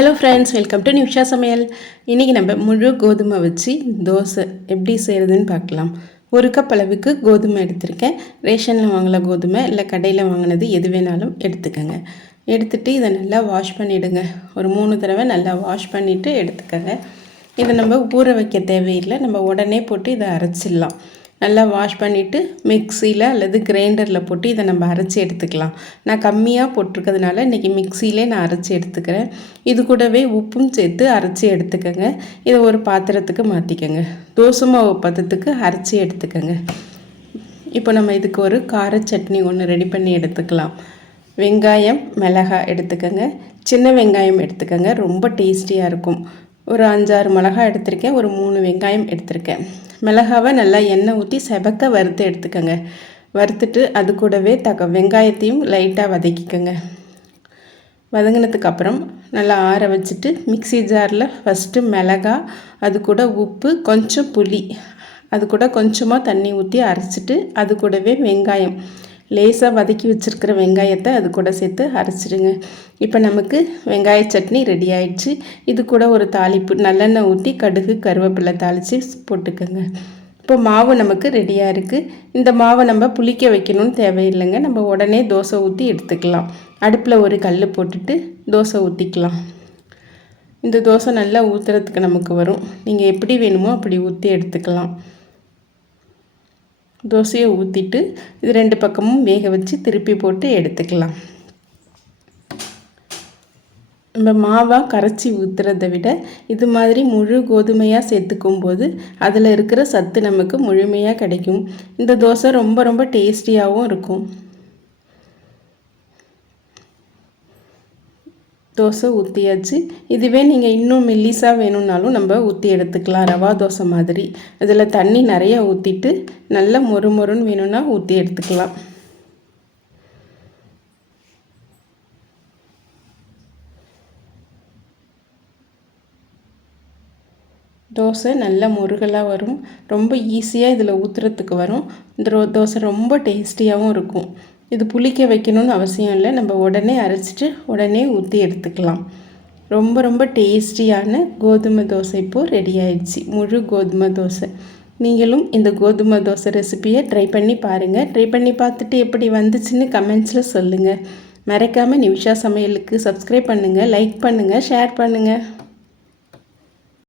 Hello friends welcome to Nisha சமையல் இன்றைக்கி நம்ம முழு கோதுமை வச்சு தோசை எப்படி செய்கிறதுன்னு பார்க்கலாம். ஒரு கப் அளவுக்கு கோதுமை எடுத்திருக்கேன். ரேஷனில் வாங்கின கோதுமை இல்லை கடையில் வாங்கினது எது வேணாலும் எடுத்துக்கோங்க. எடுத்துகிட்டு இதை நல்லா வாஷ் பண்ணிவிடுங்க ஒரு மூணு தடவை நல்லா வாஷ் பண்ணிவிட்டு எடுத்துக்கோங்க. இதை நம்ம ஊற வைக்க தேவையில்லை. நம்ம உடனே போட்டு இதை அரைச்சிடலாம். நல்லா வாஷ் பண்ணிவிட்டு மிக்சியில் அல்லது கிரைண்டரில் போட்டு இதை நம்ம அரைச்சி எடுத்துக்கலாம். நான் கம்மியாக போட்டிருக்கிறதுனால இன்றைக்கி மிக்சியிலே நான் அரைச்சி எடுத்துக்கிறேன். இது கூடவே உப்பும் சேர்த்து அரைச்சி எடுத்துக்கோங்க. இதை ஒரு பாத்திரத்துக்கு மாற்றிக்கோங்க தோசை மாவு பதத்துக்கு அரைச்சி எடுத்துக்கோங்க. இப்போ நம்ம இதுக்கு ஒரு கார சட்னி ஒன்று ரெடி பண்ணி எடுத்துக்கலாம். வெங்காயம் மிளகாய் எடுத்துக்கோங்க. சின்ன வெங்காயம் எடுத்துக்கோங்க. ரொம்ப டேஸ்டியாக இருக்கும். ஒரு அஞ்சாறு மிளகாய் எடுத்திருக்கேன். ஒரு மூணு வெங்காயம் எடுத்திருக்கேன். மிளகாவை நல்லா எண்ணெய் ஊற்றி செபக்க வறுத்து எடுத்துக்கோங்க. வறுத்துட்டு அது கூடவே தக்க வெங்காயத்தையும் லைட்டாக வதக்கிக்கோங்க. வதங்கினதுக்கப்புறம் நல்லா ஆற வச்சுட்டு மிக்சி ஜாரில் ஃபஸ்ட்டு மிளகா அது கூட உப்பு கொஞ்சம் புளி அது கூட கொஞ்சமாக தண்ணி ஊற்றி அரைச்சிட்டு அது கூடவே வெங்காயம். லேசாக வதக்கி வச்சுருக்கிற வெங்காயத்தை அது கூட சேர்த்து அரைச்சிடுங்க. இப்போ நமக்கு வெங்காய சட்னி ரெடி ஆயிடுச்சு. இது கூட ஒரு தாளிப்பு நல்லெண்ணெய் ஊற்றி கடுகு கருவேப்பிலை தாளித்து போட்டுக்கோங்க. இப்போ மாவு நமக்கு ரெடியாக இருக்குது இந்த மாவை நம்ம புளிக்க வைக்கணும்னு தேவையில்லைங்க. நம்ம உடனே தோசை ஊற்றி எடுத்துக்கலாம். அடுப்பில் ஒரு கல் போட்டுட்டு தோசை ஊற்றிக்கலாம் இந்த தோசை நல்லா ஊற்றுறதுக்கு நமக்கு வரும். நீங்கள் எப்படி வேணுமோ அப்படி ஊற்றி எடுத்துக்கலாம். தோசையை ஊற்றிட்டு இது ரெண்டு பக்கமும் வேக வச்சு திருப்பி போட்டு எடுத்துக்கலாம். நம்ம மாவாக கரைச்சி ஊற்றுறத விட இது மாதிரி முழு கோதுமையாக சேர்த்துக்கும் போது அதில் இருக்கிற சத்து நமக்கு முழுமையாக கிடைக்கும். இந்த தோசை ரொம்ப ரொம்ப டேஸ்டியாகவும் இருக்கும். தோசை ஊற்றியாச்சு இதுவே நீங்கள் இன்னும் மெல்லிஸாக வேணும்னாலும் நம்ம ஊற்றி எடுத்துக்கலாம். ரவா தோசை மாதிரி. இதில் தண்ணி நிறையா ஊற்றிட்டு நல்ல மொறு மொறுன்னு வேணும்னா ஊற்றி எடுத்துக்கலாம். தோசை நல்ல முருகலாக வரும். ரொம்ப ஈஸியாக இதில் ஊற்றுறதுக்கு வரும். இந்த தோசை ரொம்ப டேஸ்டியாகவும் இருக்கும். இது புளிக்க வைக்கணும்னு அவசியம் இல்லை. நம்ம உடனே அரைச்சிட்டு உடனே ஊற்றி எடுத்துக்கலாம். ரொம்ப ரொம்ப டேஸ்டியான கோதுமை தோசை இப்போது ரெடி ஆயிடுச்சு. முழு கோதுமை தோசை. நீங்களும் இந்த கோதுமை தோசை ரெசிப்பியை ட்ரை பண்ணி பாருங்கள் ட்ரை பண்ணி பார்த்துட்டு எப்படி வந்துச்சுன்னு கமெண்ட்ஸில் சொல்லுங்கள் மறக்காமல் நிமிஷா சமையலுக்கு சப்ஸ்கிரைப் பண்ணுங்கள் லைக் பண்ணுங்கள் ஷேர் பண்ணுங்கள்